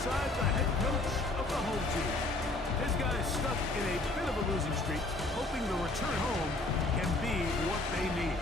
side, the head coach of the home team. His guys stuck in a bit of a losing streak, hoping the return home can be what they need.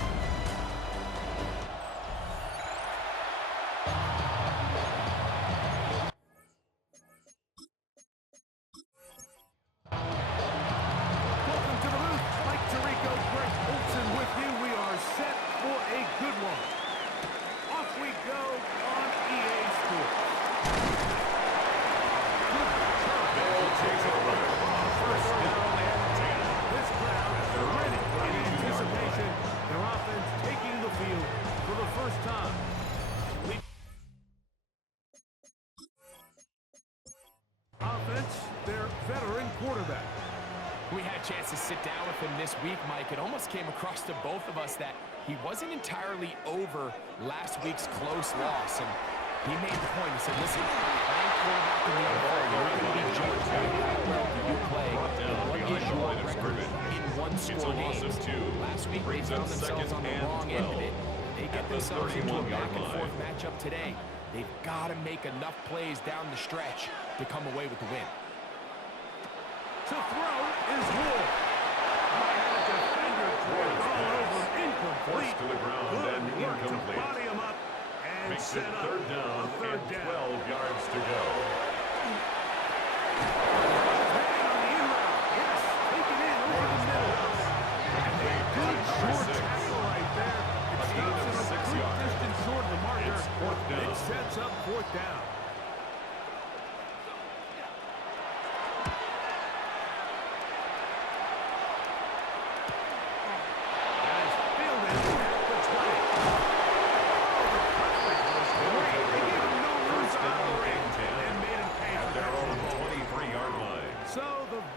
We had a chance to sit down with him this week, Mike. It almost came across to both of us that he wasn't entirely over last week's close loss. And he made the point. He said, listen, playing quarterback in the NFL, you're not going to be judged by how well you play. What is your record in one-score games? Last week, they found themselves on the wrong end of it. They get themselves into a back-and-forth matchup today. They've got to make enough plays down the stretch to come away with the win. To throw is Wood. Had a defender all over, incomplete. To the ground and incomplete. To body him up and makes set it up third down and 12 yards to go. On the in route. Yes, take it in over the middle. And a good short tackle right there. It stops him a good distance short of the marker. It's fourth down. It sets up fourth down.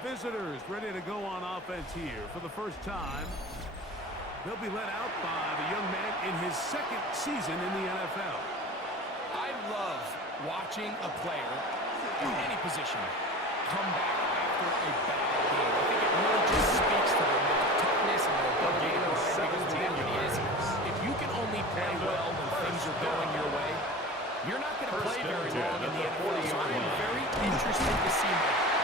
Visitors ready to go on offense here for the first time. They'll be let out by the young man in his second season in the NFL. I love watching a player in any position come back after a bad game. I think it really just speaks to their toughness and their ability to rise, because the reality is, if you can only play well when things are going your way, you're not going to play very long in the NFL. So I am very interested to see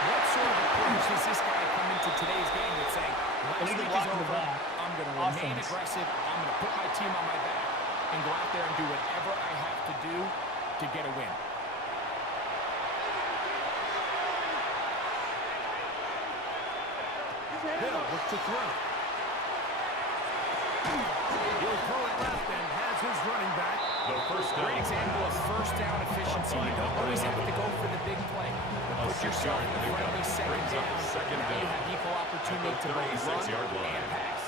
what sort of approach does this guy come into today's game with, saying, last week is over, I'm going to remain aggressive, I'm going to put my team on my back, and go out there and do whatever I have to do to get a win. Hill looks to throw. He'll throw it left and has his running back. The first down. Great example of first down efficiency. You don't always have to go for the big play. Put yourself in a friendly second down. Now you have equal opportunity to both run and pass.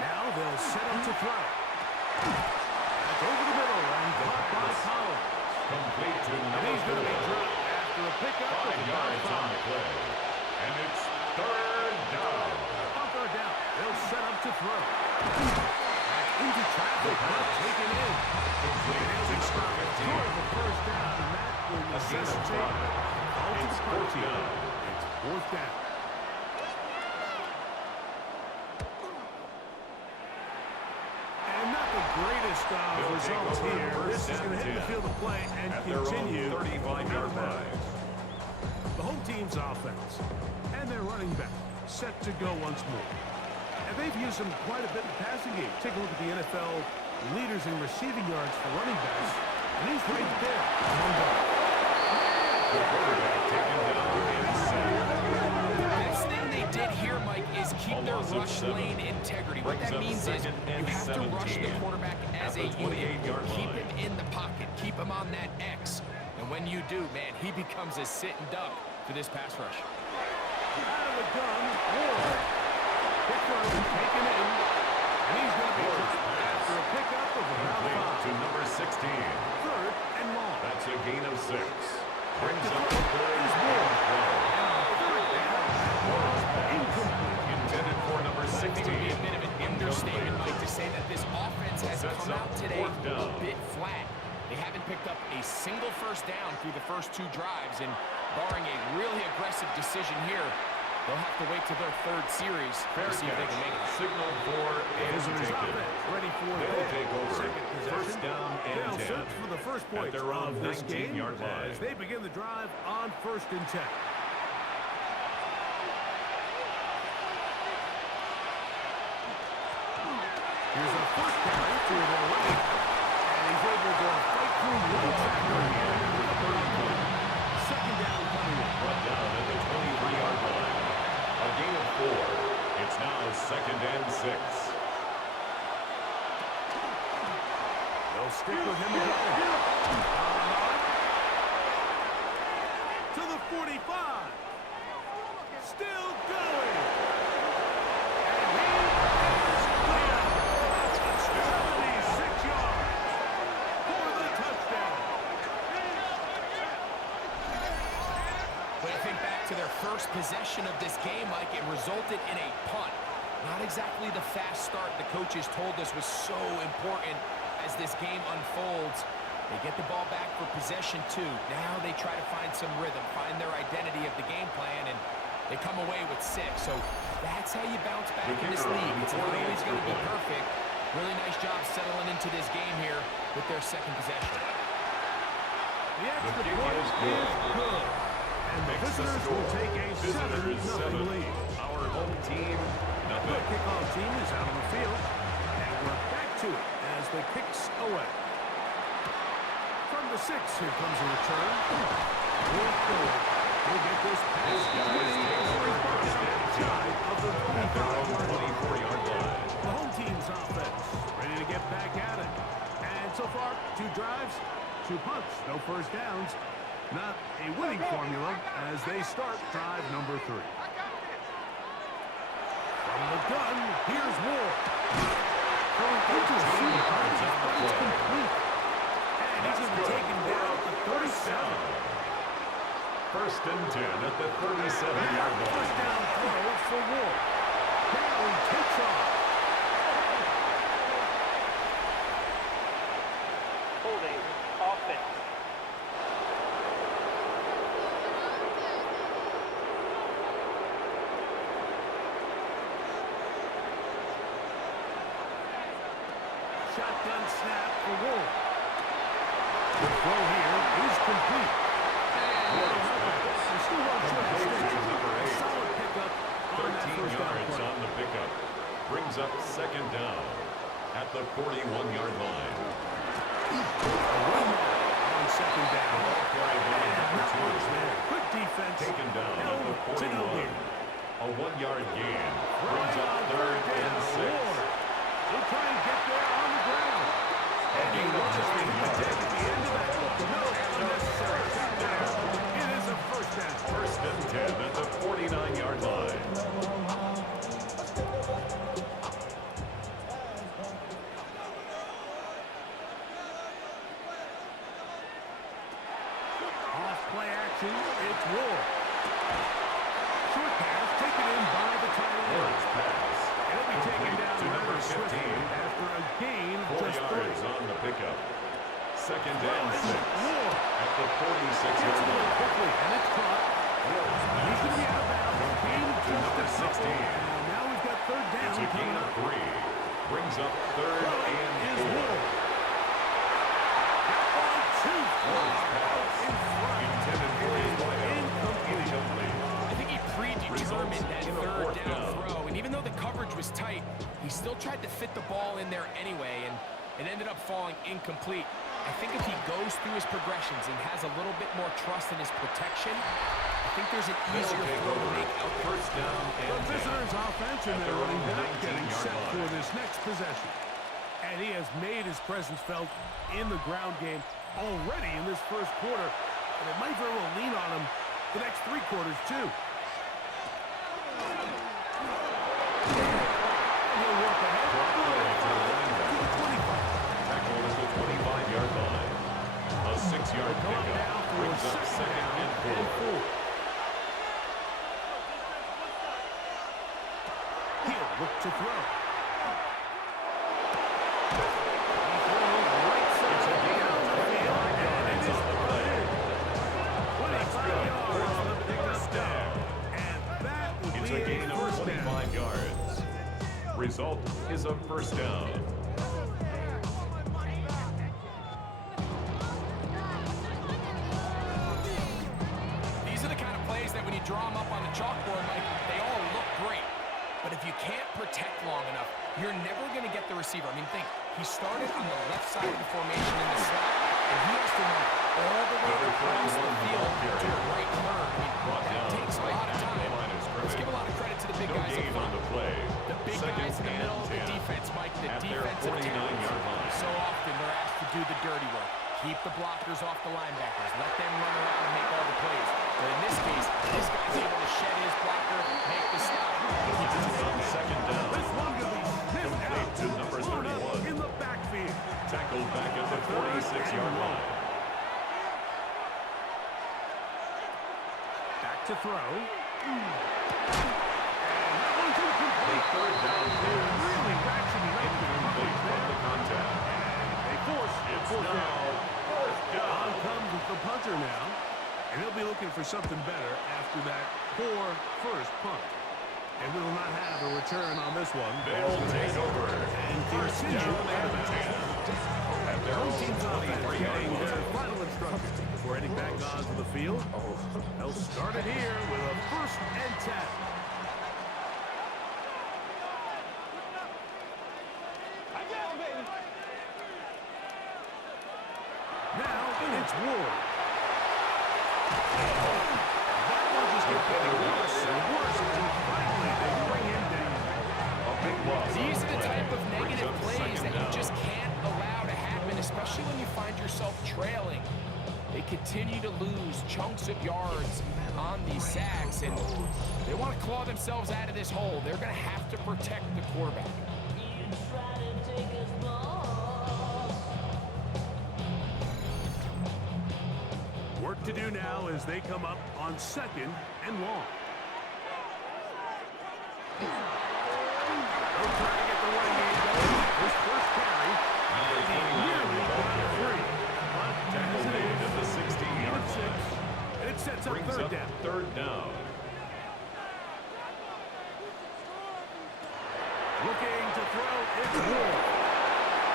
Now they'll set him to throw. Back over the middle and caught by Collins. Complete to And he's going to be dropped after a pickup of 5 yards on the play. And it's third down. On third down, they'll set up to throw. Back into traffic, but taken in. Complete for the first down, and that will necessitate It's fourth down. It's fourth down. And not the greatest of results here. This is going to hit the field of play and continue. 35-yard line. The home team's offense and their running back set to go once more. And they've used them quite a bit in the passing game. Take a look at the NFL leaders in receiving yards for running backs. And he's right there among them. The quarterback taken down inside. The best thing they did here, Mike, is keep their rush lane integrity. What that means is you have to rush the quarterback as a unit. Keep him in the pocket. Keep him on that X. And when you do, man, he becomes a sitting duck for this pass rush. Out of the gun, Ward. Pickford taken in. And he's going to be after a pickup of about 5. To number 16. Third and long. That's a gain of 6. Brings up the third is and Ward. 12. Incomplete. Intended for number 16. It would be a bit of an understatement, Mike, to say that this offense has come out today a bit flat. They haven't picked up a single first down through the first 2 drives, and barring a really aggressive decision here, They'll have to wait till their third series to see if they can make it. Signal for Visitors offense ready for They'll take over. second possession. First down and They'll 10. search for the first At point their own of this game 19-yard line. as they begin the drive on 1st and 10. Here's a first carry to the right, and he's able to fight through one tackler here with a burn point. Second down coming in. Brought down at the 23-yard line. A gain of 4. It's now 2nd and 6. They'll stick with him again. To the 45. Still going. And he is clear. 76 yards for the touchdown. When I think back to their first possession of this game, Mike, it resulted in a punt. Not exactly the fast start the coaches told us was so important as this game unfolds. They get the ball back for possession 2. Now they try to find some rhythm, find their identity of the game plan, and they come away with 6. So that's how you bounce back in this league. It's not always going to be perfect. Really nice job settling into this game here with their second possession. The extra point is good. And the visitors will take a 7-0 lead. Our home team, The nothing. kickoff team is out on the field, and we're back to it as the kicks away. From the 6, here comes a return. We'll get this pass. Shy of the 24-yard line. The home team's offense ready to get back at it. And so far, 2 drives, 2 punts, no first downs. Not a winning formula as they start drive number 3. From the gun, here's Ward. Throwing into a shooting pass, it's complete. And he's going to be taken down at the 37. 1st and 10 at the 37-yard line. First down throw for Ward. Now he takes off. Holding offense. Shotgun snap for Ward. The throw here is complete. And still on short distance. A solid pickup on that 13 first down yards play. on the pickup. Brings up 2nd down at the 41-yard line. On second down. Ball carried by And number not 2. much there. Good defense. Taken down at the Held to no 41. gain. A 1-yard gain. Brings Right up on 3rd and 6. Ward. He'll try and get there on the ground. And he runs it at the end of that. No unnecessary shot there. It is a first down. 1st and 10 at the 49-yard line. Off play action. It's Ward. Short pass taken in by the tight end. Ward's pass. He'll be taken down to number rather swiftly 15. after a gain of 4 just 3. yards on the pickup. 2nd and 6 Ward at the gets 46-yard it line. quickly, and it's caught. Ward's He's going to be pass. out of bounds. Gain of To just number a couple. 16. And now we've got 3rd down It's a gain coming of up. 3. Brings up 3rd and Is 4. Ward. Got one, 2, Ward's pass. in front. Intended for a wideout. Incomplete. Incomplete. I think he predetermined that in a 3rd fourth down down. throw, and even though the coverage was tight, he still tried to fit the ball in there anyway, and it ended up falling incomplete. I think if he goes through his progressions and has a little bit more trust in his protection, I think there's an They'll easier take throw to over. make out there. 1st down The and 10. visitors' offense and At their their running own back getting 19-yard set line. for this next possession. And he has made his presence felt in the ground game already in this first quarter. And it might very well lean on him the next 3 quarters, too. And he'll work ahead. Drop play to the running To back. the 25. Tackled at the 25-yard line. A 6-yard Come on pickup. now for Brings up 2nd 2nd down and and 4. 4. He'll look to throw. He throws right side down the field, and it is put in. 25 yards on the pickup down. And that will result is a first down. These are the kind of plays that when you draw them up on the chalkboard, like, they all look great. But if you can't protect long enough, you're never going to get the receiver. I mean, think, he started on the left side of the formation in the slot, and he has to run all the way across the field to the right turn. I mean, that takes a lot of time. Let's give a lot of credit to the big guys up front. The big guys in the middle of the defense, Mike, the defensive tackles. So often they're asked to do the dirty work. Keep the blockers off the linebackers. Let them run around and make all the plays. But in this case, this guy's able to shed his blocker, make the stop. On second down. This one could be sniffed out. To number 31. In the backfield. Tackled back at the 46-yard line. Back to throw. The third down pass. Really ratcheting up the Incomplete from the contact. They force It's fourth down. now fourth On down. comes the punter now. And he'll be looking for something better after that poor first punt. And we will not have a return on this one. They'll take over. And First continue down at and 10. At their Home own team's offense 23-yard getting their line. final instructions before heading back onto the field. They'll start it here with a 1st and 10. Now it's Ward. That one just kept getting worse and worse until finally they bring him down. A big loss. These are the type of Brings negative up plays second that you down. just can't allow to happen, especially when you find yourself trailing. They continue to lose chunks of yards on these sacks, and they want to claw themselves out of this hole. They're going to have to protect the quarterback. Work to do now as they come up on 2nd and long. They'll try to get the running game going. His first carry. Number And he 29 nearly ball got carrier. free. But Tackled as it in is, at the 16-yard it's 6. line. And it sets up Brings 3rd up down. third down. Looking to throw. It's Ward.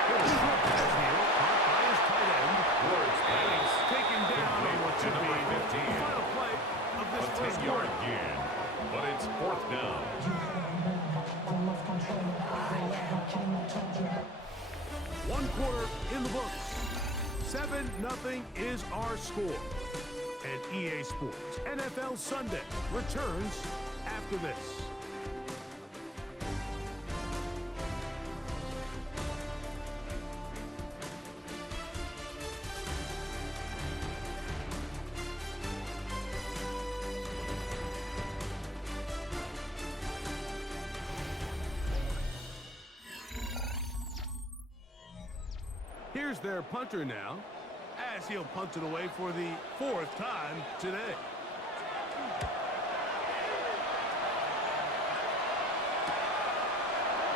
He'll short pass here. Caught by his tight end. Ward's And pass. he's taken down on what To should be number 15. the final play of A this first 10-yard quarter. gain. But it's 4th down. One quarter in the books. 7-0 is our score. And EA Sports NFL Sunday returns after this. Here's their punter now, as he'll punt it away for the 4th time today.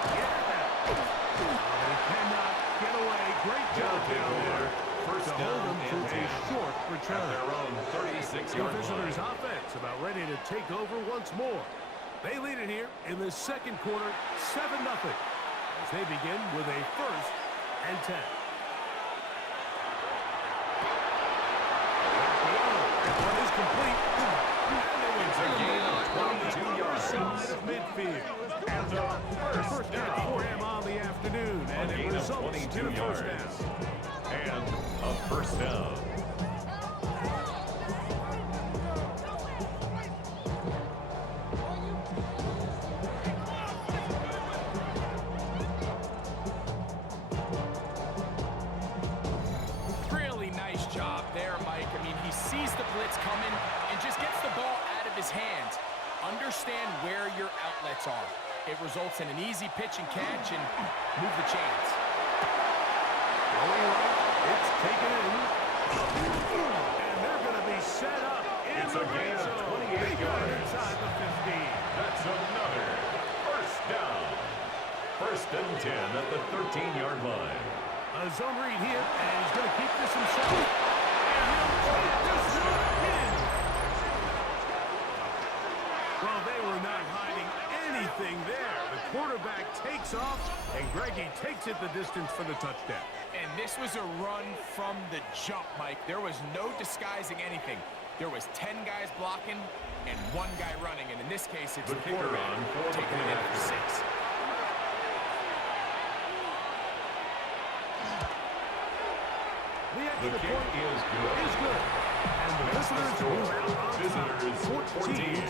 He cannot get away. Great job down there First to down hold him and to a 10. short At return. their own The 36-yard visitors' line. offense about ready to take over once more. They lead it here in the 2nd quarter, 7-0, as they begin with a 1st and 10. That one is complete. It's a gain of 22 yards. Side of midfield. And a First down for him on the afternoon, and A it gain of results 22 in a first yards. down. And a first down. Really nice job there, Mike. I mean, he sees the blitz coming and just gets the ball out of his hands. Understand where your outlets are. It results in an easy pitch and catch and move the chains. Going right, it's taken in. And they're going to be set up in It's the a gain red of zone. 28 They got it yards. inside the 15. That's another first down. First and 10 at the 13-yard line. A zone read here, and he's going to keep this himself. And he'll take this one in. Well, they were not hiding anything there. The quarterback takes takes it the distance for the touchdown. And this was a run from the jump, Mike. There was no disguising anything. There was 10 guys blocking and 1 guy running. And in this case, it's the kicker on for the taking it in for 6. The kick is good. And the visitors move out on top, Visitors 14.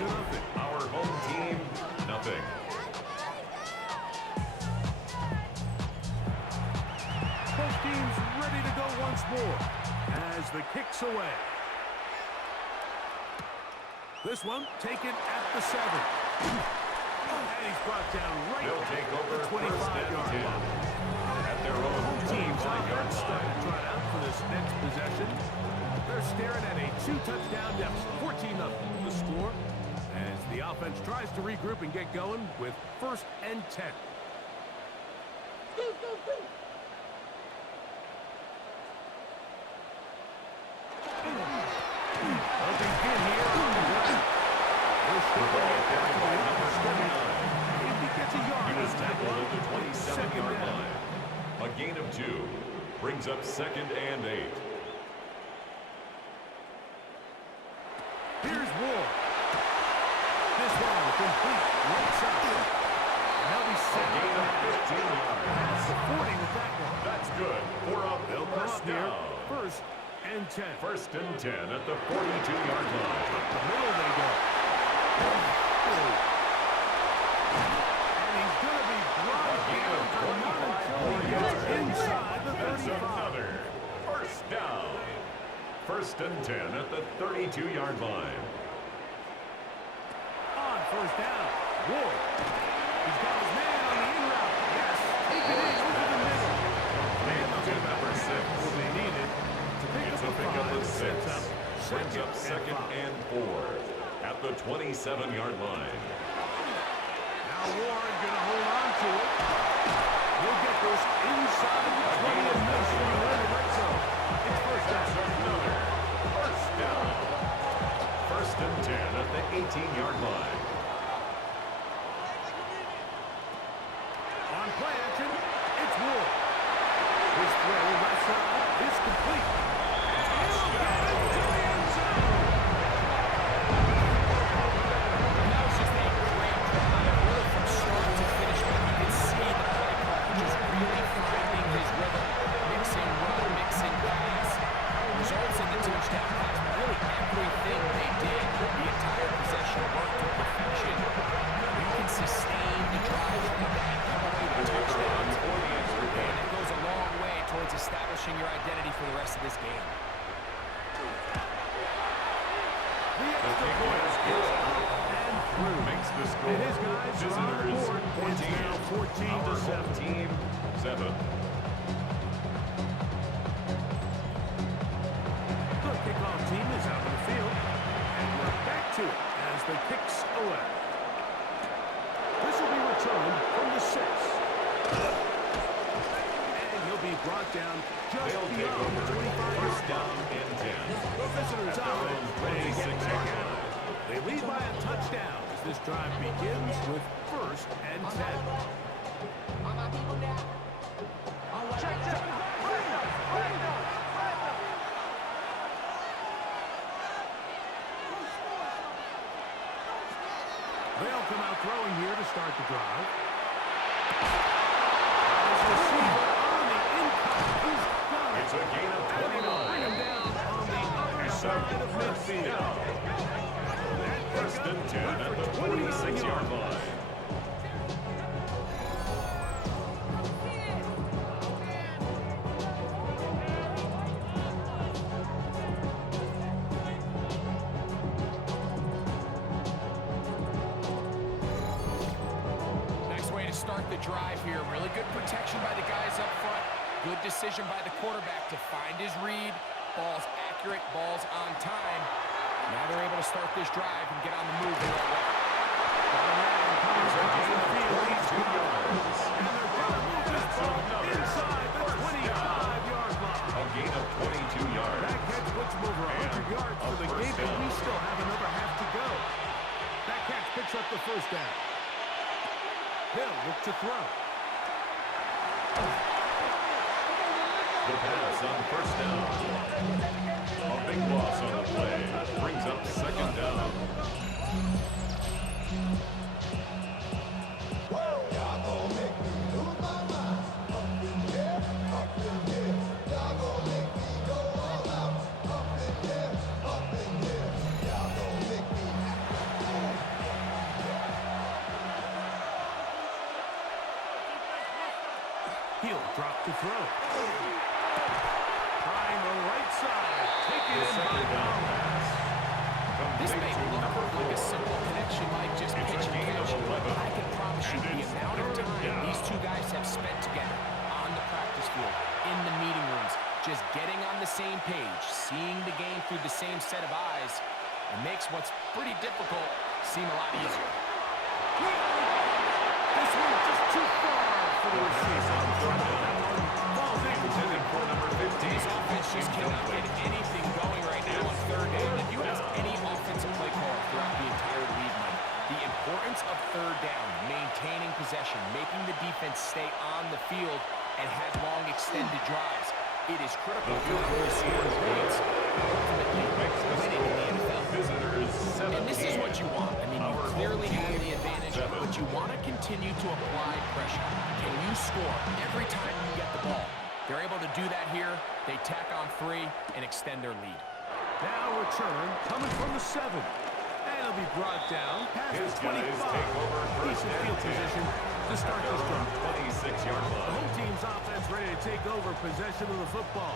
Our home team, nothing. Both teams ready to go once more as the kick's away. This one taken at the 7. And he's brought down right They'll take over at the first and 25-yard 10 line. at their own Teams 25-yard offense starting line. to trot out for this next possession. They're staring at a 2-touchdown deficit, 14-0 the score, as the offense tries to regroup and get going with first and 10. They'll begin here on the ground. They're still Carried by number 29. if he gets a yard, He was it's tackled at the second 27-yard down. line. A gain of 2 brings up 2nd and 8. Here's Ward. This one complete right side. And they'll be A set gain of up 15 yards. past the 40 with that one. That's good for a They'll come first up here. down. First and 10. First and 10 at the 42-yard line. The middle they go. And he's going to be brought Gain down of for not 25 until he gets yards. inside the That's 35. another first down. First and 10 at the 32-yard line. On first down, Ward. He's got his man on the in route. Yes, it is over the middle. Man to number 6. What they needed to pick It's up a pickup of 6. sets up Brings up second and 4 at the 27-yard line. Now Warren going to hold on to it. He'll get this inside the 20 and miss from the red zone. It's first down. That's another first down. First and 10 at the 18-yard line. On play action, it's Ward. His throw left side is complete. He'll get it to the end zone. And that was just a great drive, really from start to finish. But you can see the play clock just really finding his rhythm, mixing run, mixing pass, results in the touchdown pass. But really everything they did, the entire possession worked to perfection. You can sustain the drive like that, come away with touchdowns, and it goes a long way towards establishing your identity for the rest of this game. The extra point is up and through. Makes the And score. his guys are on the Visitors board. It's 14. now 14 Our to home 7. team 7. The kickoff team is out on the field, and we're back to it as the kick's away. This will be returned from the 6. And he'll be brought down just They'll take beyond the over 25. first down and 10. The visitors At their out own ready to get 26 back yard out. line. They lead by a touchdown as this drive begins with first and 10. They'll come out throwing here to start the drive. His receiver on the income. He's got it. It's a gain of And he'll bring 29. him down on the other side of midfield. That First pickup and 10 good at for the 29 46-yard yards. line. Nice way to start the drive here. Really good protection by the guys up front. Good decision by the quarterback to find his read. Ball's accurate, ball's on time. Now they're able to start this drive and get on the move the right way. It's a gain of 22 yards. And they're going to move this ball another inside the first 25-yard line. A gain of 22 yards. That catch puts him over 100 yards for the game, but we still have another half to go. That catch picks up the first down. Hill look to throw. The pass on first down. A big loss on the play. Brings up second down. He'll drop to throw. Trying the right side. Taken in by Gomez. This may look like a simple connection, like just pitch and catch, but I can promise you the amount of time these two guys have spent together on the practice field, in the meeting rooms, just getting on the same page, seeing the game through the same set of eyes, it makes what's pretty difficult seem a lot easier. This one just too far for the receiver. Falls in. Intended for number 15. This offense just cannot get anything going right now on third down. If you ask any offensive play caller throughout the entire league, Mike, the importance of third down, maintaining possession, making the defense stay on the field, and have long extended drives, it is critical to avoid scoring points and ultimately winning in the NFL. Visitors 17. And this is what you want. I mean, you clearly have the advantage, but you want to continue to apply pressure. Can you score every time you get the ball? They're able to do that here. They tack on 3 and extend their lead. Now return coming from the 7. And it'll be brought down past His the 25. guys take over first Decent and field 10. position to start this drive. 26-yard The line. home team's offense ready to take over possession of the football.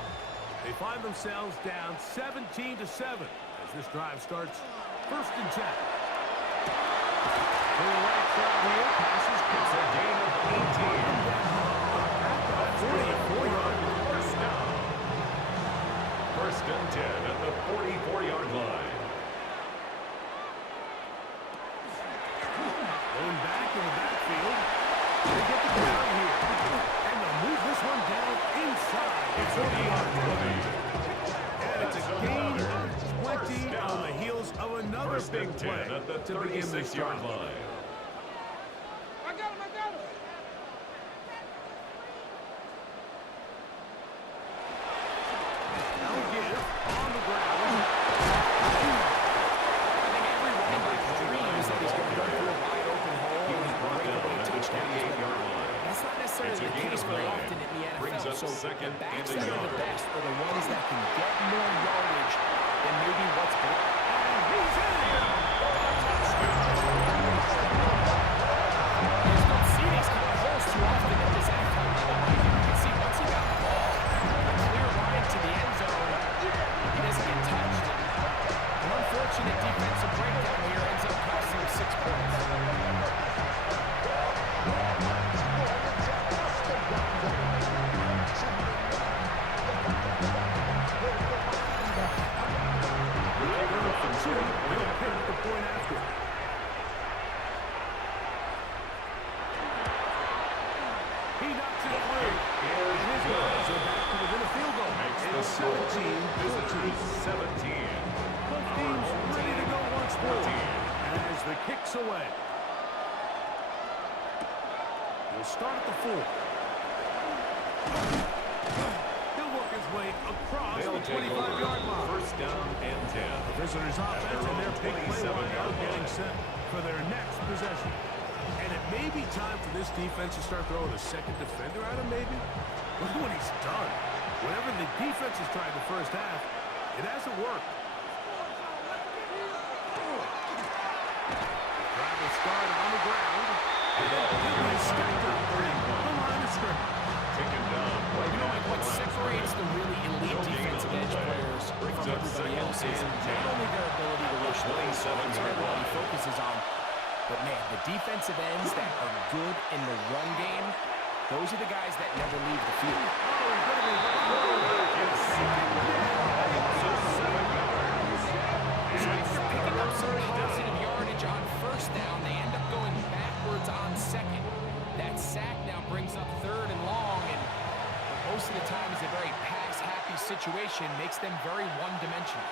They find themselves down 17-7 as this drive starts first and 10. To the right side here, passes It's a gain of 18. a 44-yard First down. First and 10 at the 44-yard line. going back in the backfield. They get the ground here. And they'll move this one down inside. It's a gain of 20. And it's a gain of 20 on the heels of another First big and 10 play at the to begin this 36-yard drive. line. Now give on the ground. I think every running back dreams that he's going to run through a wide open hole He was and brought break down away at the touchdowns. 28-yard line. That's not necessarily It's a the gain case of very 9. often in the Brings NFL. up So second the backs and that are the 11. best are the ones that can get more yardage than maybe what's blocked. And he's in. You just don't see these kind of holes too often in this NFL level. You can see once he got the ball, a clear line to the end zone, he doesn't get touched. An unfortunate defensive breakdown here ends up costing him 6 points. From 2, they'll pick the point after. He knocks it through. And his guys are back to within a field goal. Makes the It's score. 17-14. Visitors 17. Both teams ready to go once more. As the kick's away. He'll start at the 4. He'll work his way across They'll the take 25-yard over line. first down and 10. Visitors offense and their big play 27-yard line getting line. set for their next possession. And it may be time for this defense to start throwing a second defender at him, maybe. Look at what he's done. Whatever the defense has tried the first half, it hasn't worked. Drive will start on the ground. And he'll be stacked up for the line of scrimmage. Taken down right You know, at like the what line. separates the really elite defensive edge players from everybody else is not only their ability to rush the passer, that's what everybody focuses on, but man, the defensive ends that are good in the run game, those are the guys that never leave the field. So after picking up some positive yardage on first down, they end up going backwards on second. That sack now brings up third and long, and most of the time is a very pass-happy situation, makes them very one-dimensional.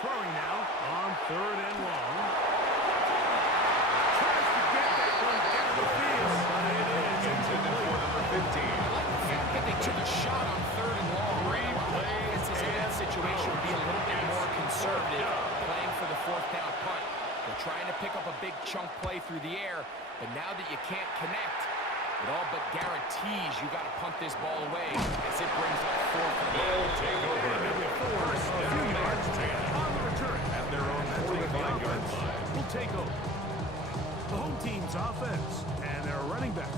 Throwing now on third and long. Tries to get that one down the field, but it shot on 3rd and long. Offenses in that situation would be a little bit more conservative, playing for the 4th down punt. They're trying to pick up a big chunk play through the air, but now that you can't connect, it all but guarantees you got to punt this ball away as it brings up 4th and long. They'll take over. First down On the return. at their own 45-yard line. Will take over. The home team's offense and their running back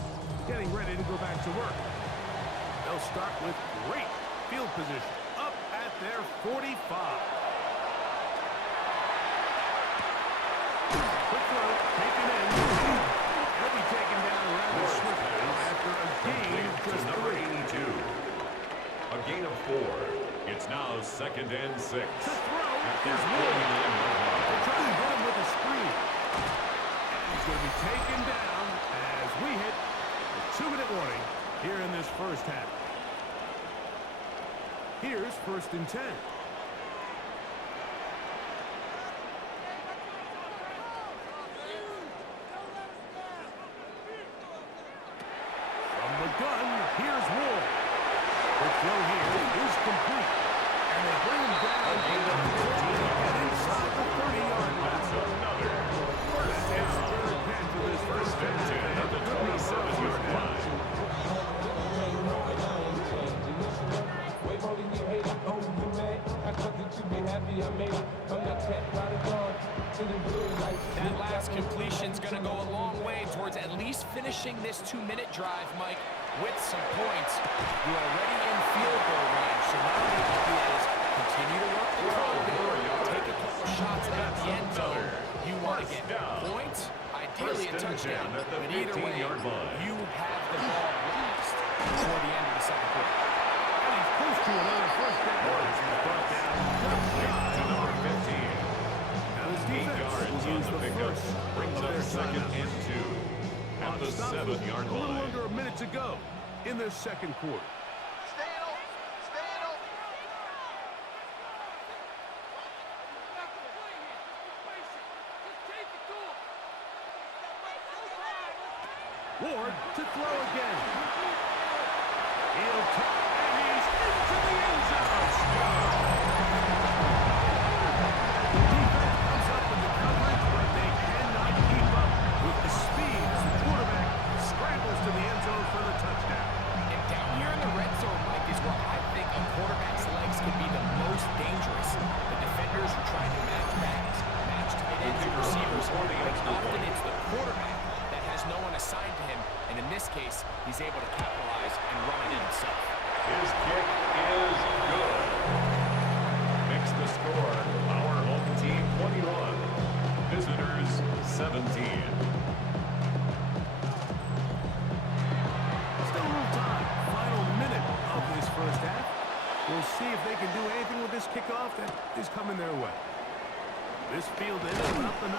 getting ready to go back to work. They'll start with great field position up at their 45. Quick throw, taken in. He'll be taken down rather swiftly after a gain of just number 3. 82. A gain of 4. It's now 2nd and 6. To throw At their is Wood. 49-yard line. They're trying to hit him with a screen. And he's going to be taken down as we hit the 2-minute warning here in this first half. Here's 1st and 10. From the gun, here's Ward. The throw here is complete. And they bring him down inside the 30-yard line. Another That's his 3rd catch of this first and 10 at the 27-yard line. That last completion's going to go a long way towards at least finishing this 2-minute drive, Mike, with some points. You're already in field goal range, so now what you do is continue to work the clock, take a couple shots at the end zone. You want to get points, ideally a touchdown, but either way, you have the ball last before the end of the 2nd quarter. And he's close to another first down. He's brought down. To number 15. Now his 8 defense yards will on use the the pickup. first Brings of up their 2nd timeouts. and 2. At the Stops with 7-yard a little line. under a minute to go in this 2nd quarter. Ward to throw again. He'll tuck, and he's into the end zone. The defense comes up with the coverage, but they cannot keep up with the speed as the quarterback scrambles to the end zone for the touchdown. And down here in the red zone, Mike, is where I think a quarterback's legs can be the most dangerous. The defenders are trying to match backs, match tight ends and receivers, but often it's the quarterback that has no one assigned to him, and in this case, he's able to capitalize and run it in himself. His kick is good. Makes the score our home team 21. Visitors 17. Still a little time. Final minute of this first half. We'll see if they can do anything with this kickoff that is coming their way. This field is about the 9.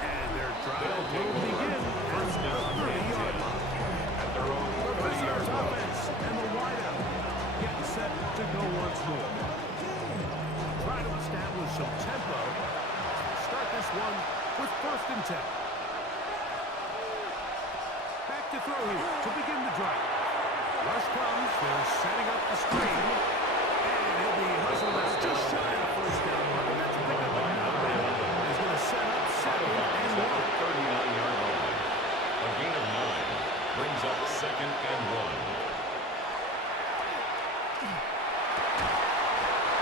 And their drive will begin at the 30-yard line. At their own The 30-yard visitors' line. offense and the wideout getting set to go once more. Try to establish some tempo. Start this one with 1st and 10. Back to throw here to begin the drive. Rush comes. They're setting up the screen. And he'll be hustled out just shy of the first down mark. And that's a pickup of 9. He's going to set up 2nd and 1. 39-yard line. A gain of 9 brings up 2nd and 1.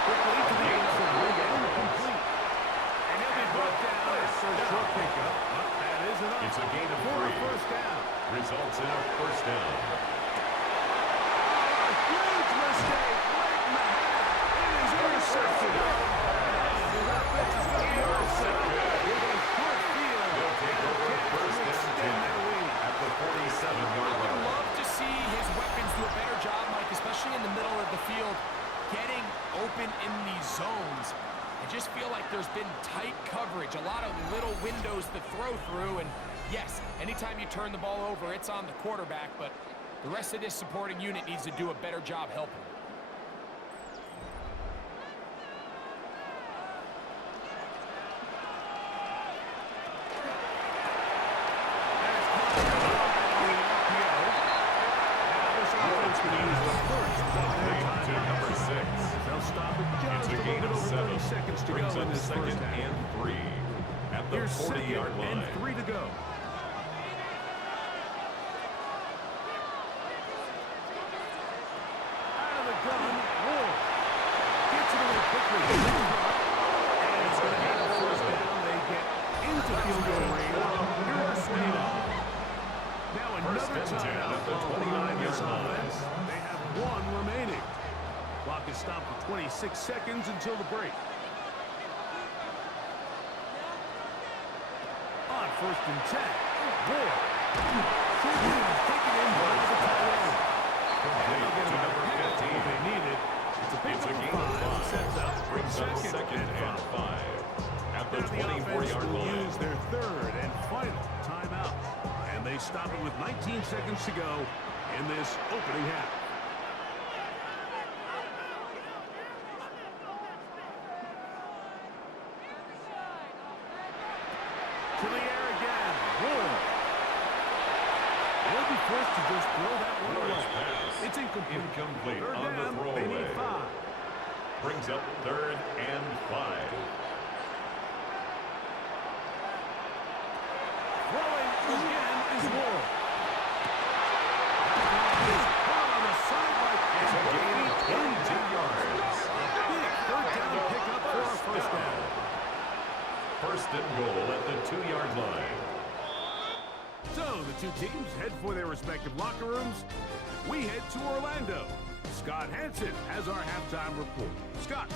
Quickly to the inside. And complete. And he'll be brought down after a short pickup. But that is enough. It's a gain of for a 3. first down. Results in a first down. A huge mistake right in the half. It is intercepted. And his offense is going to be all set up with a short field. They'll take over first To and extend 10 their lead. at the 47-yard I would line. love to see his weapons do a better job, Mike, especially in the middle of the field, getting open in these zones. I just feel like there's been tight coverage, a lot of little windows to throw through, and yes, anytime you turn the ball over, it's on the quarterback, but the rest of this supporting unit needs to do a better job helping. Now this offense can use the 3rd to go Brings in up this first second half. and 3 at the Here's 40-yard second line. and 3 to go. Out of the gun, Ward. Gets it away quickly. And it's going to get a first down. They get into field goal range. Here are State. Now another timeout at the 29-yard line. They have one remaining. Clock is stopped at 26 seconds until the break. On first and 10. Ward. Taken in by the tight end. Complete to number 15. They need it. It's a It's a gain gain of of 5. Sets up Brings up second and 5 at the Now the offense 24-yard will line. use their third and final timeout. And they stop it with 19 seconds to go in this opening half. To the air again. Ward. They'll be forced to just throw that one away. Pass. It's incomplete. Incomplete Third on the down, throwaway. they need 5. Brings up third and 5. Throwing again is Ward. Is caught on the sideline. It's a gain of 22 yards. Big third down pickup for a first down. First and goal at the 2-yard line. So the two teams head for their respective locker rooms. We head to Orlando. Scott Hansen has our halftime report. Scott.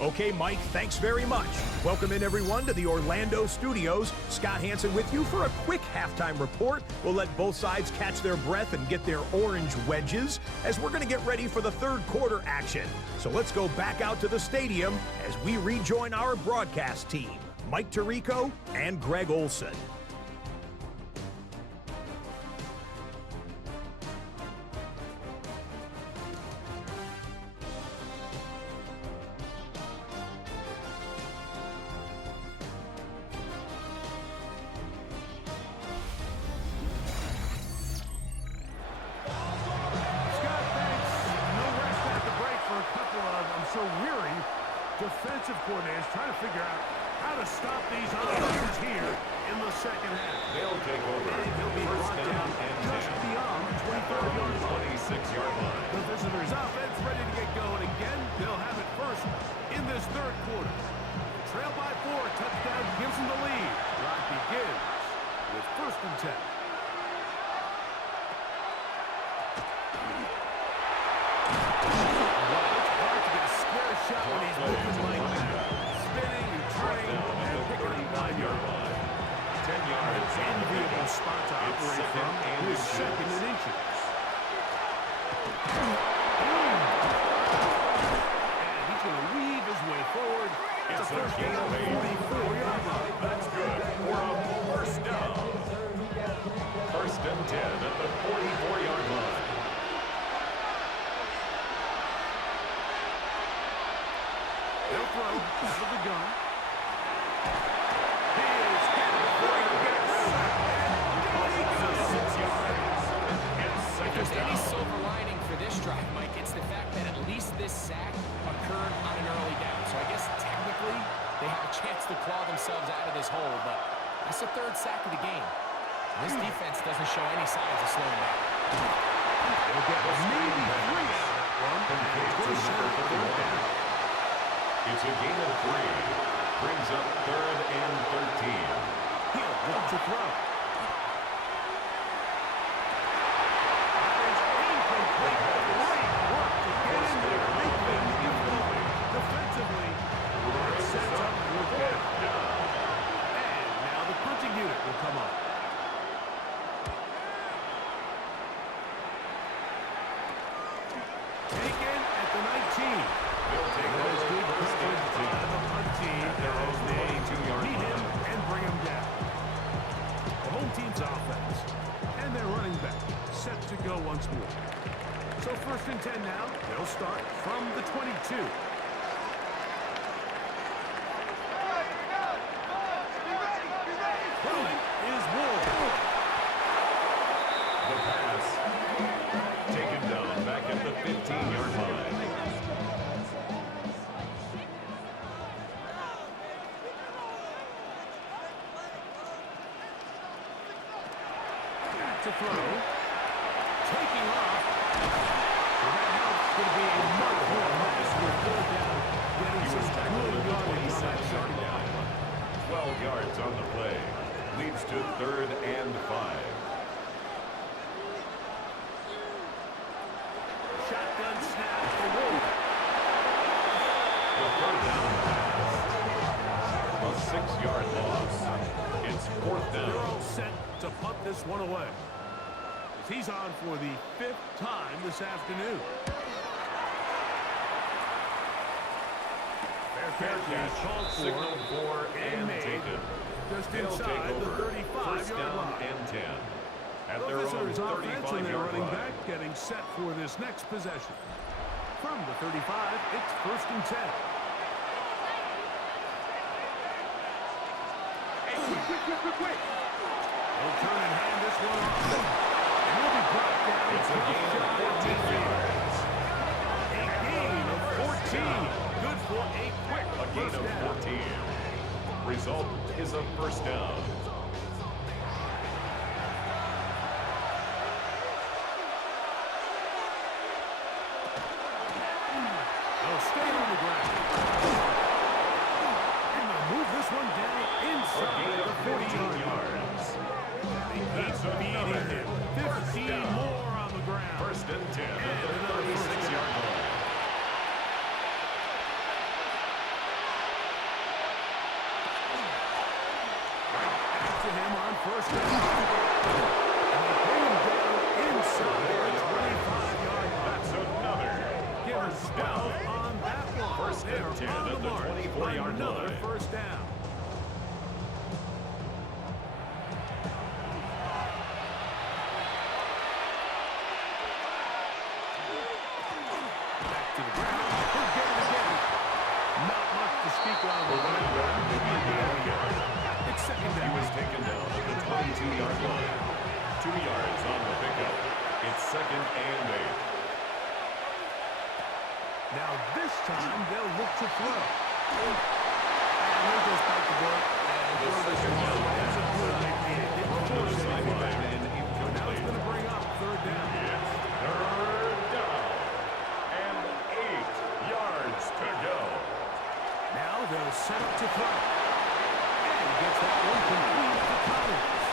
Okay, Mike, thanks very much. Welcome in, everyone, to the Orlando studios. Scott Hansen with you for a quick halftime report. We'll let both sides catch their breath and get their orange wedges as we're going to get ready for the third quarter action. So let's go back out to the stadium as we rejoin our broadcast team, Mike Tirico and Greg Olson. Defensive coordinators trying to figure out how to stop these offenses here in the second half. They'll take over. And he'll be First brought down down and just 10. beyond the 23rd-yard line. 26-yard line. The visitors' offense ready to get going again. They'll have it first in this third quarter. Trail by 4, touchdown gives them the lead. Drive begins with first and 10. Shot when he's moving like that. Spinning and turning and picking up 9-yard line. 10 yards. Enviable spot to operate from. His second in inches. And he's going to weave his way forward. It's a first down on the 44-yard line. That's good for a first down. First and 10 at the 44-yard line. They'll throw out of the gun. He is hit before he gets sacked. And he goes 6 yards. If there's any silver lining for this drive, Mike, it's the fact that at least this sack occurred on an early down. So I guess technically they have a chance to claw themselves out of this hole, but that's the third sack of the game. This defense doesn't show any signs of slowing down. They'll get maybe 3 out of that one. It's third down. It's a gain of 3. Brings up third and 13. He'll look to throw. Great work to get in there. Make things get moving. Defensively, it sets up for down. And now the punting unit will come up. Taken at the 19. They'll take That is over good first coverage and by 10. the punt team Their own as they 22-yard meet him line. and bring him down. The home team's offense and their running back set to go once more. So first and 10 now. They'll start from the 22. Throwing is Ward. The pass taken down back at the 15-yard line. to throw. Taking off. And that helps going to be a much more massive third down. Getting some good yardage on that second down. 12 yards on the play. Leads to 3rd and 5. Shotgun snap for Wolf. The 3rd down pass. A 6-yard loss. It's 4th They're down. all set to punt this one away. As he's on for the 5th time this afternoon. Fair catch called Signaled for and made. taken. Just They'll take inside the over. 35-yard 1st down line. and 10. At The their own visitors' offense and their 35-yard running line. back getting set for this next possession. From the 35, it's 1st and 10. Quick. He'll turn and hand this one off. And he'll be brought down. It's a gain of 14 yards. A gain of 14. Good for a quick A gain first of down. 14. Result is a 1st down. They'll stay on the ground. And they'll move this one down A inside gain the of 40-yard 15 line. yards. They keep That's beating another him. 15 more on the ground. 1st and 10 at And the another first 36-yard down. line. Back to him on 1st down. And they bring him down inside the 25-yard line. That's another Give him first 12 down. on that one. 1st and They're 10 on at the the mark. 24-yard Another line. 1st down. Back to the ground. He'll get it again. Not much to speak of. The running back will be the only yard. It's 2nd He down. was taken down at the 22-yard line. 2 yards on the pickup. It's 2nd and 8. Now this time they'll look to throw. And he'll just bite the bullet and The throw this second one. down That's a good idea. Didn't From the force anything. sideline and Now it's incomplete. going to bring up 3rd down. It's 3rd down. And 8 yards to go. Now they'll set up to throw. And he gets that one complete to Collins.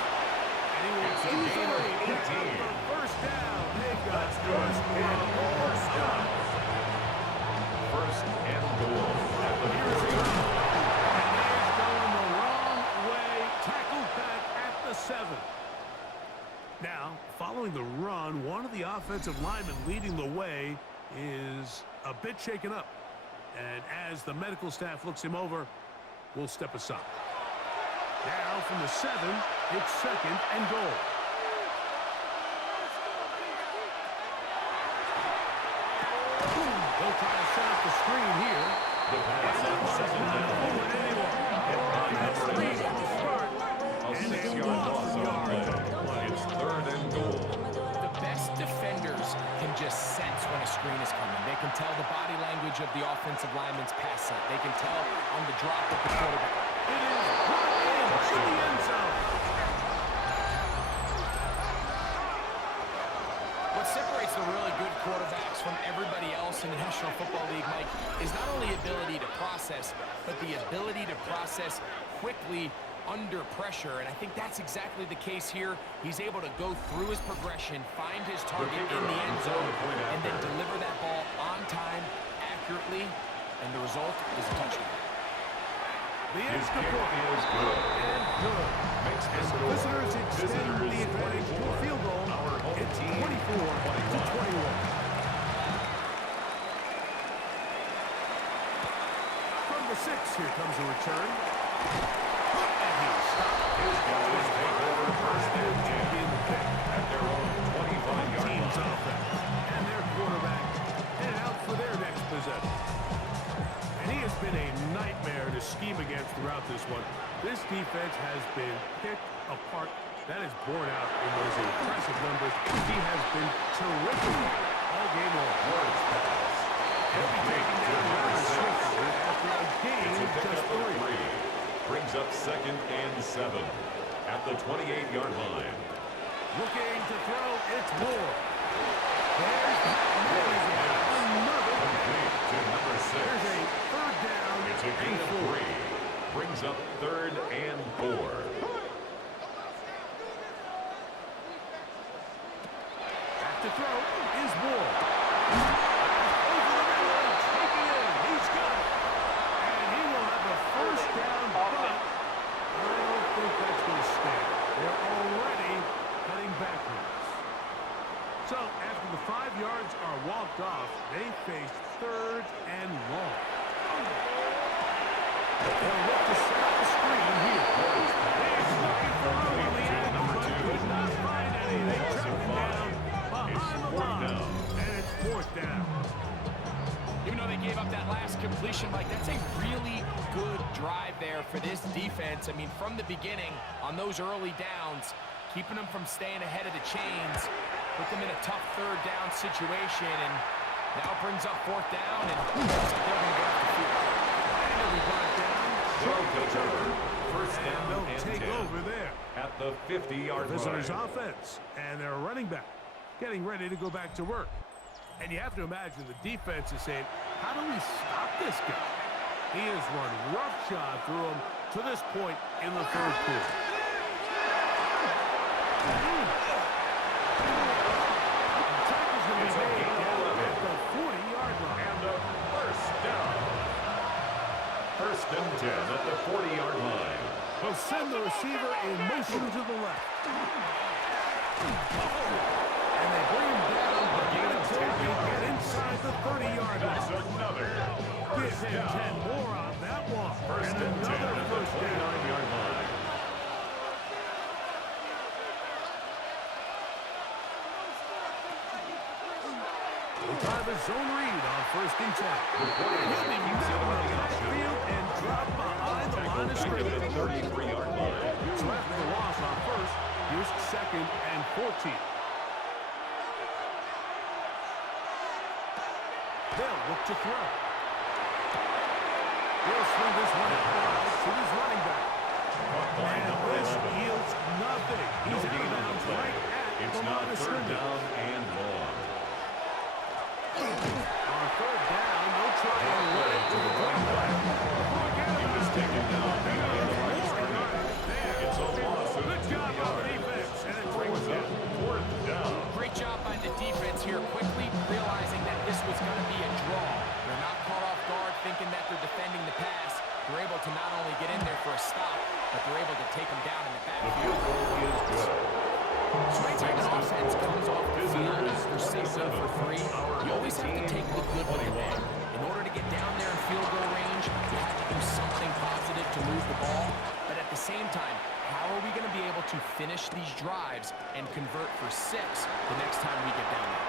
And he will It's a gain of easily pick up 18. the 1st down. They've got That's good. 1st and goal. 1st and goal at the Here's 40. and he is going the wrong way. Tackled back at the 7. Now, following the run, one of the offensive linemen leading the way is a bit shaken up. And as the medical staff looks him over, we'll step aside. Now from the 7, it's 2nd and goal. They'll try to set up the screen here. The pass on 2nd down. A 6-yard loss on the play. It's 3rd and goal. The best defenders can just sense when a screen is coming. They can tell the body language of the offensive lineman's pass set. They can tell on the drop of the quarterback. It is brought into the end zone. What separates the really good quarterbacks from everybody else in the National Football League, Mike, is not only ability to process, but the ability to process quickly under pressure. And I think that's exactly the case here. He's able to go through his progression, find his target in the end zone, and then deliver that ball on time, accurately, and the result is a touchdown. The His extra kick point is good. and good. Makes As this the score. visitors extend the Visitors advantage to a 24. field goal. Our home It's team 24-21. From the 6, here comes a return. And he's stopped. His guys take over 1st and 10 In the pick. at their own 25-yard Team's line. offense. And their quarterback headed out for their next possession. And he has been a nightmare to scheme against throughout this one. This defense has been picked apart. That is borne out in those impressive numbers. He has been terrific all game long. Ward's pass. He'll be taking down Number the 6. after a gain It's a of just pickup of 3. 3. Brings up 2nd and 7 at the 28-yard line. Looking to throw, it's Moore. There's another. Complete to number 6. There's a third down. It's a gain of 3. Brings up 3rd and 4. Back to throw is Moore. Over the middle, taking it. He's got it. And he will have a first down, but I don't think that's going to stay. They're already heading backwards. So after the 5 yards are walked off, they face 3rd and long. They'll look to set up the screen here. He's looking for room on the end, but could not find any. They track him down behind the line, and it's 4th down. Even though they gave up that last completion, Mike, that's a really good drive there for this defense. I mean, from the beginning, on those early downs, keeping them from staying ahead of the chains, put them in a tough 3rd down situation, and now it brings up 4th down, and they're going to go off the field. And they'll be brought down. First down They'll and take 10 over there. at the 50-yard Visitors line. offense, and their running back getting ready to go back to work. And you have to imagine the defense is saying, how do we stop this guy? He has run roughshod through him to this point in the 3rd quarter. Tackle's going to be made down at the 40-yard line. And a first down. 1st and 10 at the 40-yard line. He'll send the receiver in motion to the left. And they bring him down, but they get inside the 30-yard line. That's another Give first him 10 down. more on that one. First And and 10 another at the first down. 29-yard line. They try the zone read on 1st and 10. Reporting He'll be keeps met with everything a else backfield and drop behind the line of Taken scrimmage. at the 33-yard line. So after the loss on 1st, here's 2nd and 14. They'll look to throw. He'll swing this one out wide to his running back. And this yields nothing. He's out of bounds right at It's the now line of 3rd scrimmage. down and long. On 3rd down, they'll try and run it to the running back. He was taken down behind the line of scrimmage. It's a loss of Good 2 job on the yards. defense, and it Brings brings up up 4th down. Great job by the defense here, quickly realizing that this was going to be a draw. They're not caught off guard thinking that they're defending the pass. They're able to not only get in there for a stop, but they're able to take them down in the The backfield. field goal is good. So anytime an offense comes off the field after 6 for 3, you always have to take the good with the bad. In order to get down there in field goal range, you have to do something positive to move the ball. But at the same time, how are we going to be able to finish these drives and convert for 6 the next time we get down there?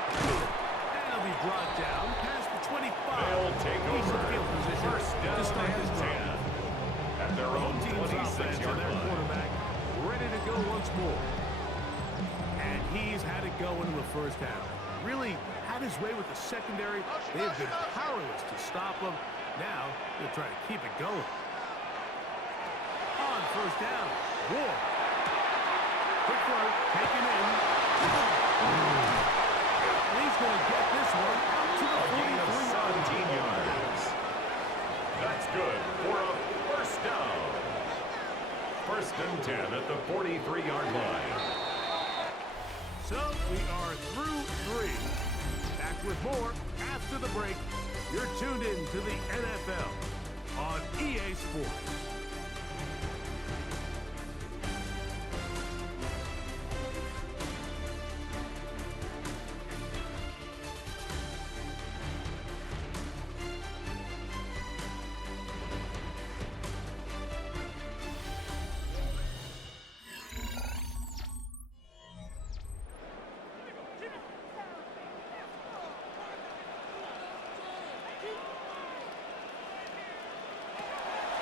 And he'll be brought down past the 25. They'll take He's in over. field position First to down start and this 10 drive. at their The own home team's offense and 26-yard their line. quarterback ready to go once more. And he's had it go into the 1st half. Really had his way with the secondary. They have been powerless to stop him. Now they'll try to keep it going. On 1st down, Ward. Quick throw, taken in. And he's going to get this one out to the 43-yard 17 yards. That's good for a first down. 1st and 10 at the 43-yard line. So we are through 3. Back with more after the break. You're tuned in to the NFL on EA Sports.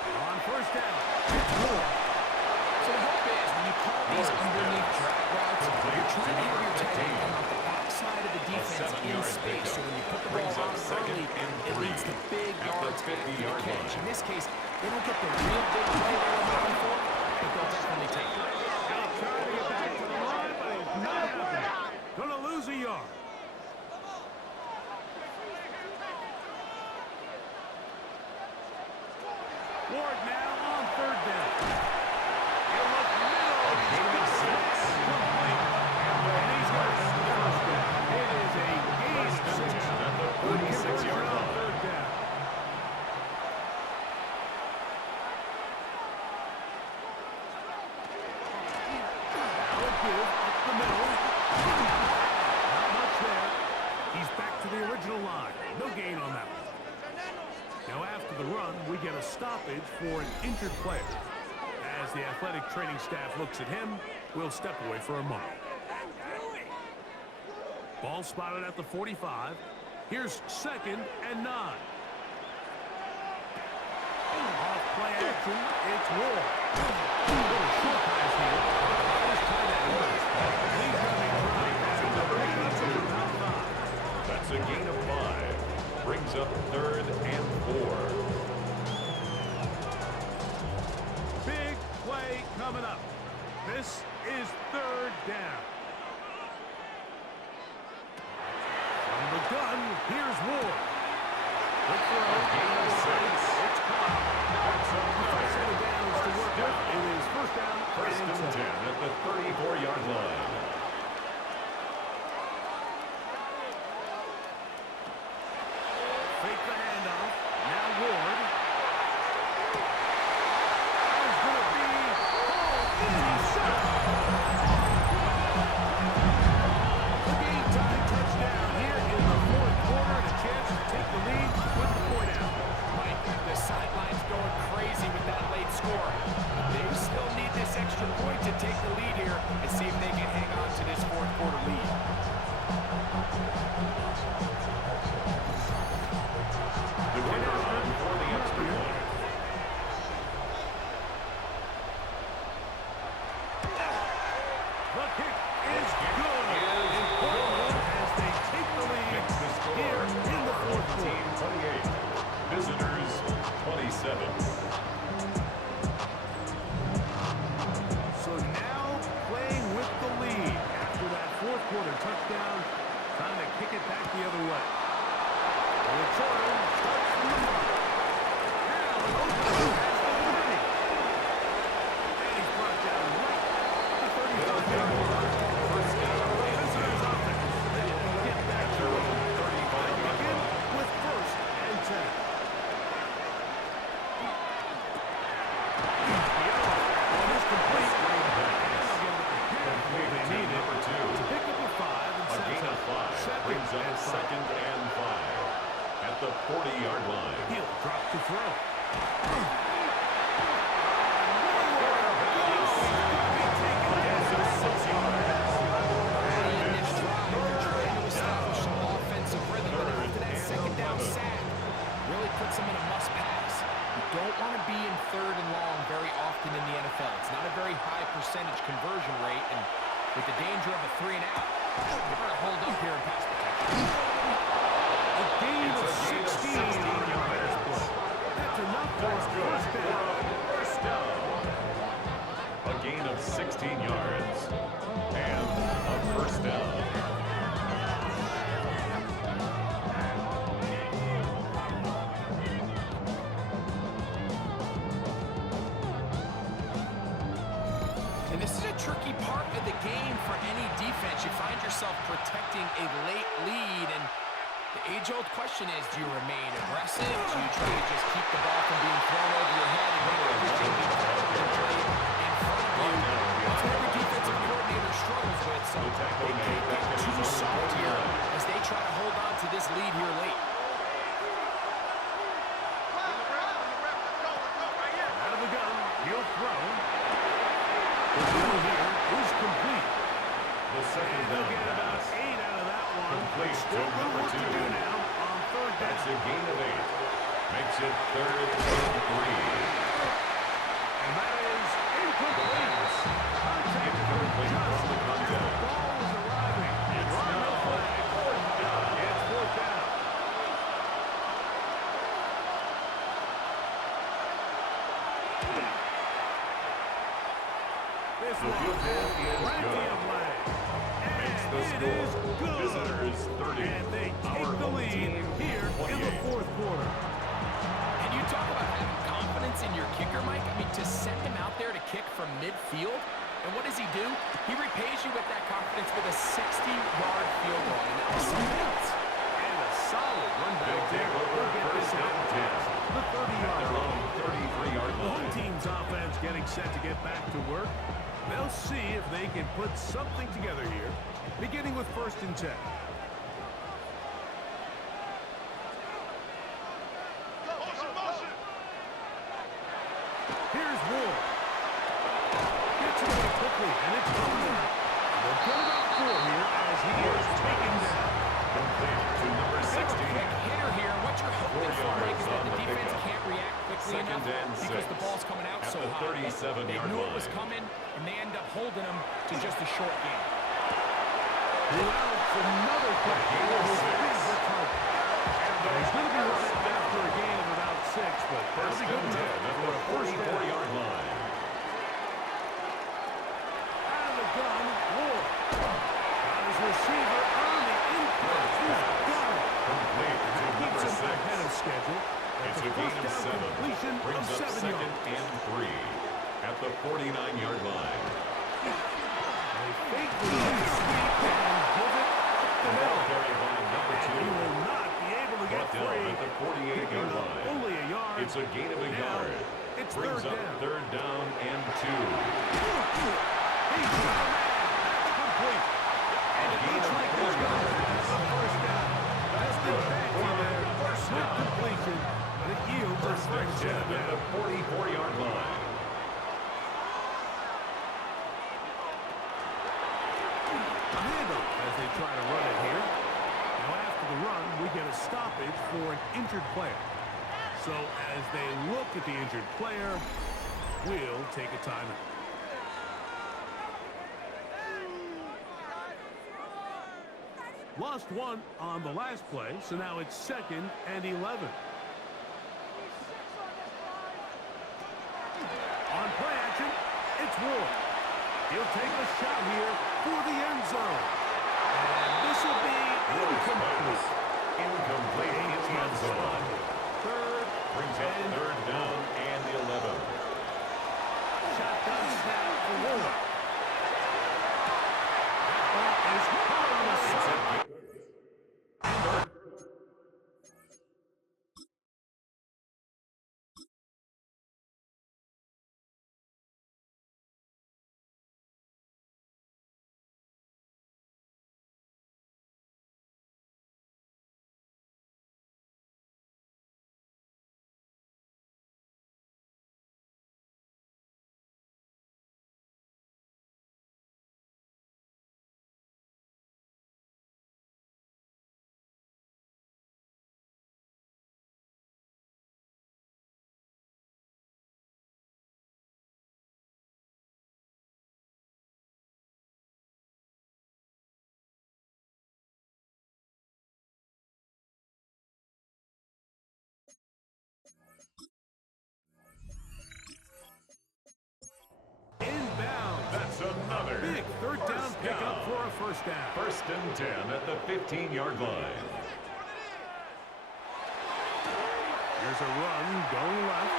On 1st down, it's Moore. So the hope is when you call these underneath drag routes, you're trying to have your tight end come out the backside of the defense in space. So when you put the ball on early, it leads to big yards after the catch. In this case, they don't get the real big play they were looking for, but they'll definitely take it. Now trying to get back to the line, but he's not Ward now on third down. He'll look middle. A gain of 6. Complete. And he's got the first down. It is a gain of 6. At the Good 46-yard conversion on line. third down. Now give up the middle. Not much there. He's back to the original line. No gain on that one. Now after the run, we get a stoppage for an injured player. As the athletic training staff looks at him, we'll step away for a moment. Ball spotted at the 45. Here's 2nd and 9. Off play action, it's Ward. Little short pass here. His tight end. He's going to be trying to pick up about 5. That's a gain of 5. Brings up 3rd and 4. Big play coming up. This is 3rd down. From the gun, here's Ward. Good throw. Gain of 6. It's caught. That's a First set of downs to work with. It is 1st down. First and 10 at the 34-yard line. Fake the handoff. Now Ward. Is going to be the game-time touchdown here in the 4th quarter, and a chance to take the lead with the point out. Mike, the sideline's going crazy with that late score. They still need this extra point to take the lead here and see if they can hang on to this 4th quarter lead. The kicker on for the extra point. The kick is good. Important as they take the lead Makes the score here in the 4th quarter. Team 28. Visitors 27. So now playing with the lead after that 4th quarter touchdown. Time to kick it back the other way. The return starts from the front. Now an open pass to Mooney. And he's brought down right at the 35-yard line. First down. Visitors offense. They will get back to it. 35-yard Begin line. with 1st and 10. One is complete. Complete to number 2. To pick up a 5 and A set gain of 5 brings up 2nd and 5 at the 40-yard line. He'll drop to throw. Early in this drive, they're trying to establish some offensive rhythm, but after that 2nd down sack, really puts them in a must-pass. You don't want to be in 3rd and long very often in the NFL. It's not a very high percentage conversion rate, and with the danger of a 3-and-out, they better hold up here in pass protection. A gain of 16 on the pass play. That's enough for a first down. First down. A gain of 16 yards and a first down. And this is a tricky part of the game for any defense. You find yourself protecting a late lead, and the age-old question is, do you remain aggressive? Do you try to just keep the ball from being thrown over your head and make everything be covered and played in front of you? That's what every defensive coordinator struggles with, so they can't get too soft here as they try to hold on to this lead here late. Out of the gun, he'll throw. The throw here is complete. The second They'll down get about pass 8 out of that one. complete to Still got number work to 2. do now on 3rd down. That's a gain of 8. Makes it 3rd and 3. And that is incomplete. Contact Incomplete just from the contact. as the ball is arriving. It's Run now no flag. 4th down. It's 4th down. This The one field goal is plenty good. of leg. Makes the And it score. is good. Visitors 30. And they Our take the home lead team here in the 28. 4th quarter. And you talk about having confidence in your midfield. And what does he do? He repays you with that confidence with a 60-yard field goal. And that was something else. And a solid run back there. We'll get this out. The 30-yard line. 33-yard The home line. team's offense getting set to get back to work. They'll see if they can put something together here, beginning with 1st and 10. Here's Ward. Gets it away quickly, and it's coming. They'll get about 4 here as he is taken down. Complete to number 60. Quick hitter here. What you're hoping 4 for, Mike, is yards that on the the defense pickup. can't react quickly 2nd enough and because 6 the ball's coming out at so the high. 37-yard They knew it was line. coming, and they end up holding them to just a short game. Throughout another play. He's going to be running after a gain of about 6, but First that'll be and 10 good enough at for a the first down. 44-yard line. Out of the gun, Ward. Got his receiver early in close. He's got it. Complete to Keeps number him 6. ahead of schedule. It's That's a a gain first of down 7. completion Brings of up 7 2nd yards. and 3 at the 49-yard line. They fake the lead sweep and give it up the Ball middle. carried by number And he 2. will not be able to get Brought down free. at the 48-yard Picking up line. only a yard. It's a gain of a Now, yard. it's Brings third up down. 3rd down and 2. He's got a man. That's complete. And it looks like he's going to have a first down. That's the fancy there. Swift completion, but it yields a First and first 10 down. at the 44-yard line. A handoff as they try to run it here. Now after the run, we get a stoppage for an injured player. So as they look at the injured player, we'll take a timeout. Lost 1 on the last play, so now it's 2nd and 11. On play action, it's Ward. He'll take a shot here for the end zone. And this will be incomplete. Incomplete in the end zone. Third Brings up and 3rd down and 11. shotgun snap for Ward. That ball is caught on the side. Inbound. That's another Big third down first pickup down. for a first down. 1st and 10 at the 15-yard line. Here's a run going left.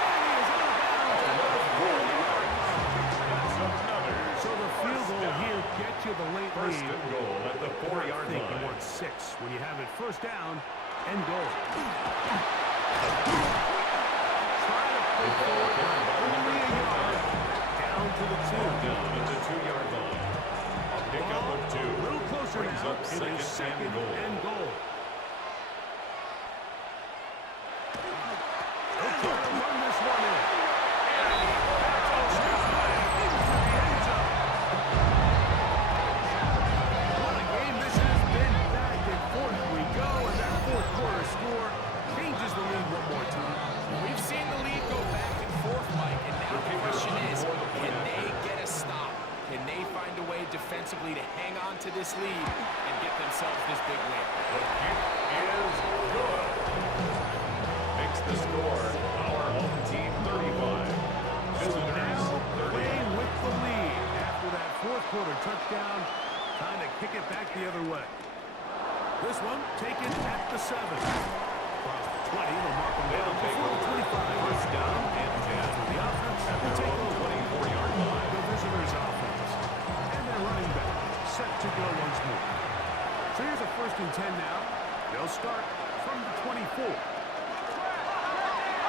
And he is out of bounds at the 4 yards. That's another So the field goal here gets you the late first lead. and goal at the I 4-yard think you line. want 6 when you have it first down and goal. Try to pull forward only a yard. Down to the 2. Down at the 2-yard line. A pickup of 2. A little closer Brings now. up It is 2nd second and goal. They'll try to run this one in. And he battles his way into the end zone. What a game this has been. Back and forth we go, and that fourth quarter score changes the lead one more time. We've seen the lead go back and forth, Mike, and now the question is, can they get a stop? Can they find a way defensively to hang on to this lead and get themselves this big win? The kick is good. Makes the score our home team 35. Visitors Now 30. playing with the lead after that fourth quarter touchdown, trying to kick it back the other way. This one taken at the 7. Across the 20, they'll mark them down before the 25. First down and 10. The offense will take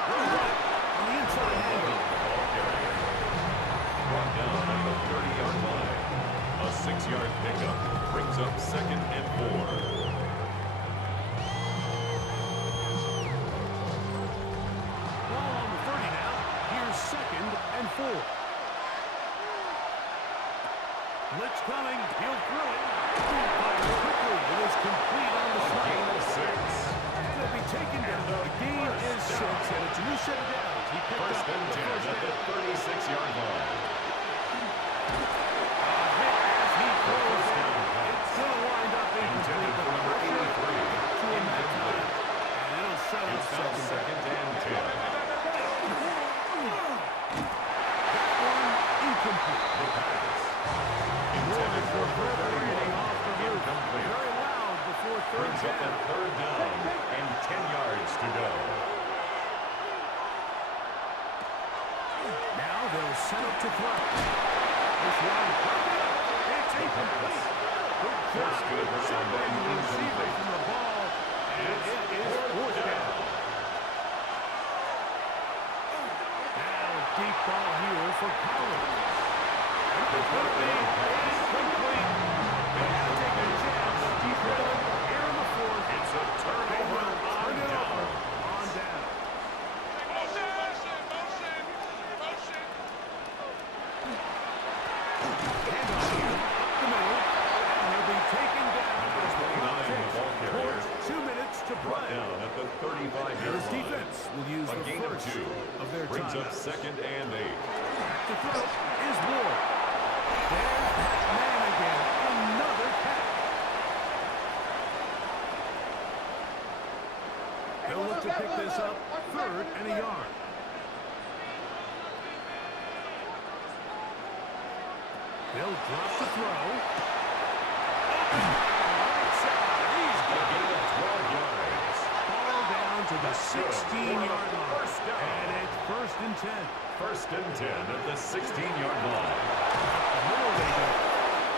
On the inside angle. Ball carrier. Brought down at the 30-yard line. A 6-yard pickup brings up 2nd and 4. Ball on the 30 now. Here's 2nd and 4. Blitz coming. He'll throw it. Fires quickly. It is complete on the A snap. gain of 6. And it'll be taken down. The gain is 6, and it's a new set of downs. He picked First up and the 10 first at the down. 36-yard line. As he throws First it, down pass. it's going to wind up Intended incomplete. for number 83. To him that time. And it'll settle It's now 2nd and 10. That one incomplete. The pass. Intended for number 31. Off the roof. Incomplete. Very loud before third Brings up a down. 3rd down and 10 yards to go. Now they'll set up to throw. This one, it's incomplete. Good That's job good. That's on that separating the receiver incomplete. from the ball, and it is 4th down. Now a deep ball here for Collins. And it's going to be incomplete. They have to take a chance. Deep rhythm here in the 4th. It's a turnover. Turn it over. On down. Handoff here, up the middle, and he'll be taken down as the clock 29, the ticks ball carrier. towards 2 minutes to Brought play. down at the 35-yard His line. defense will use A the gain of first 2. of their Brings up timeouts. 2nd and 8. Back to throw is Ward. There's that man again. Another catch. They'll look to pick this up 3rd and a yard. They'll drop to throw. He's A got gain of 12 yards. ball down to the 16-yard line. First down. And it's 1st and 10. 1st and 10 at the 16-yard line. The middle they go.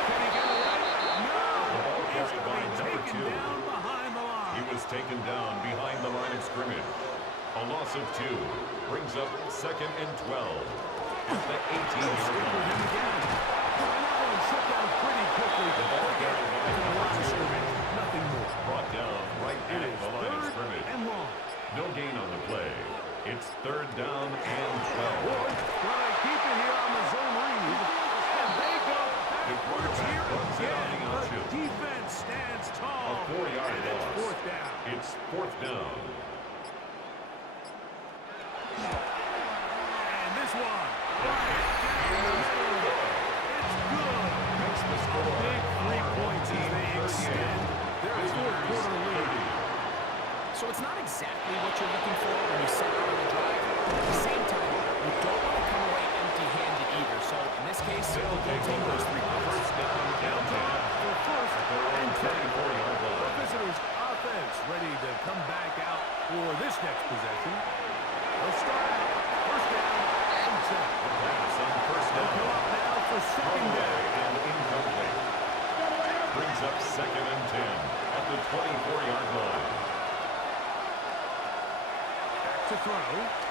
Can he get away? No! ball He's carried by going to be number taken 2. down behind the line. He was taken down behind the line of scrimmage. A loss of 2 brings up 2nd and 12 at the 18-yard Stick with line. him again. And that one shut down pretty quickly. The ball carried by To the number line of 2. scrimmage. Nothing more. Brought down right It at is the line of 3rd scrimmage. and long. No gain on the play. It's 3rd down and 12. Ward trying to keep it here on the zone read. And they go backwards quarterback here runs it on again. the The option. defense stands tall. A 4-yard and it's loss. 4th down. It's 4th down. And this one. Right down the middle. It's good. Makes the A score. big 3 points as they extend their 4th quarter lead. So it's not exactly what you're looking for when you set out on the drive. At the same time, you don't want to come away empty-handed either. So in this case, They'll take take over. those 3 points. First down, downtown. For 1st Their own and 10. 34-yard The line. visitors' offense ready to come back out for this next possession. They'll start out 1st down and 10. The pass on 1st They'll go down. up now for 2nd Away down. and incomplete. Brings up 2nd and 10 at the 24-yard line. Back to throw.